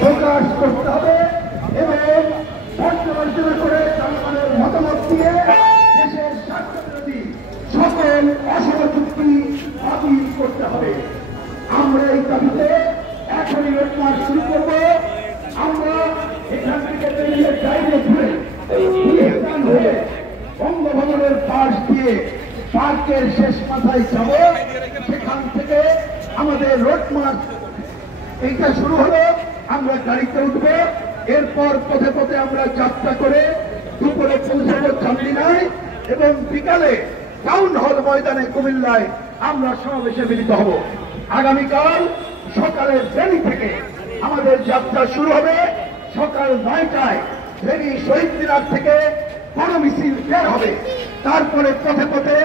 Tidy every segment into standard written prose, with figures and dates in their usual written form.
প্রকাশ করতে হবে এবং পর্যালোচনা করে জনগণের মতামত দিয়ে দেশের স্বার্থবিরোধী সকল অসম চুক্তি বাতিল করতে হবে। আমরা এই দাবিতে এখনই রোড মার্চ শুরু করব। আমরা এখান থেকে বেরিয়ে ডাইরেক্ট হয়ে বঙ্গভবনের পাশ দিয়ে পার্কের শেষ মাথায় যাব। সেখান থেকে আমাদের রোড মার্চ এইটা শুরু হলো। আমরা গাড়িতে উঠবো, এরপর পথে পথে আমরা যাত্রা করে দুপুরে পৌঁছাবো চান্দিনায় এবং বিকালে টাউন হল ময়দানে কুমিল্লায় আমরা সমাবেশে মিলিত হব। আগামীকাল সকালের ফেরি থেকে আমাদের যাত্রা শুরু হবে। সকাল 9টায় ফেরি শহীদ মিনার থেকে বড় মিছিল বের হবে। তারপরে পথে পথে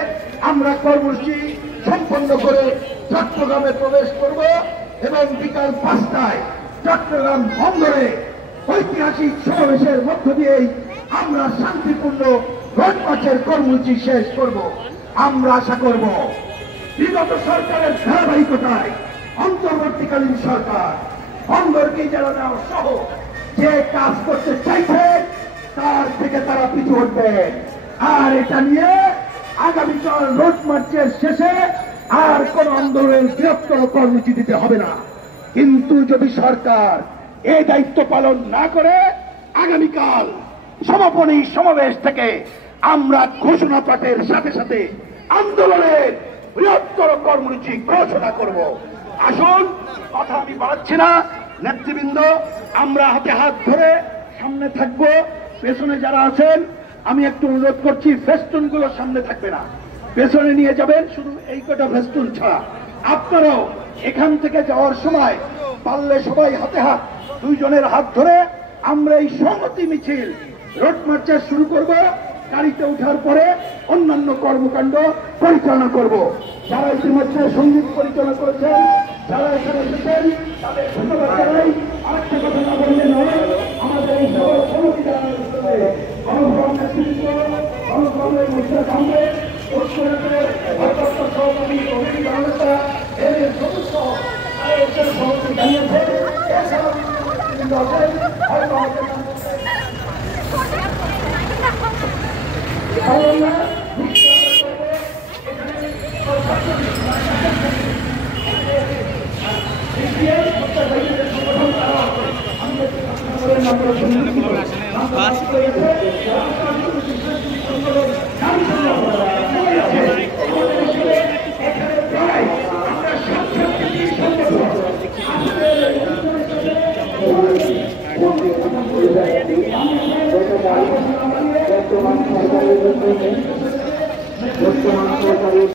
আমরা কর্মসূচি সম্পন্ন করে চট্টগ্রামে প্রবেশ করব এবং বিকাল 5টায় চট্টগ্রাম বন্দরে ঐতিহাসিক সমাবেশের মধ্য দিয়েই আমরা শান্তিপূর্ণ রোড মার্চের কর্মসূচি শেষ করব। আমরা আশা করব বিগত সরকারের ধারাবাহিকতায় অন্তর্বর্তীকালীন সরকার বন্দরকে ইজারা দেওয়া সহ যে কাজ করতে চাইছে তার থেকে তারা পিছু হটবে। আর এটা নিয়ে আগামীকাল রোড মার্চের শেষে আর কোন আন্দোলনের বৃহত্তর কর্মসূচি দিতে হবে না। কিন্তু যদি সরকার এই দায়িত্ব পালন না করে আগামীকাল সমাপনী সমাবেশ থেকে আমরা ঘোষণা পাঠের সাথে সাথে আন্দোলনের বৃহত্তর কর্মসূচি ঘোষণা করব। আসুন, কথা আমি বাড়াচ্ছি না, নেতৃবৃন্দ আমরা হাতে হাত ধরে সামনে থাকবো। পেছনে যারা আছেন আমি একটু অনুরোধ করছি, ফেস্টুন গুলো সামনে থাকবে না, পেছনে নিয়ে যাবেন, শুধু এই কটা ফেস্টুন ছাড়া। আপনারাও এখান থেকে যাওয়ার সময় পারলে সবাই হাতে হাত, দুইজনের হাত ধরে আমরা এই সংহতি মিছিল রোড মার্চে শুরু করব। গাড়িতে ওঠার পরে অন্যান্য কর্মকাণ্ড পরিচালনা করব। যারা ইতিমধ্যে সঙ্গীত পরিচালনা করেছেন, যারা এখানে এসেছেন তাদের ধন্যবাদ জানাই। আরেকটা কথা না বললে নয়, আমাদের এই সকল সমিতি জানানোর জন্য গণভবন নেতৃত্ব, গণভবনের মধ্যে সামনে সহকারী কমিটি বাংলাদেশা এর সদস্য সহযোগী জানিয়েছে। এছাড়াও বর্তমান সরকারের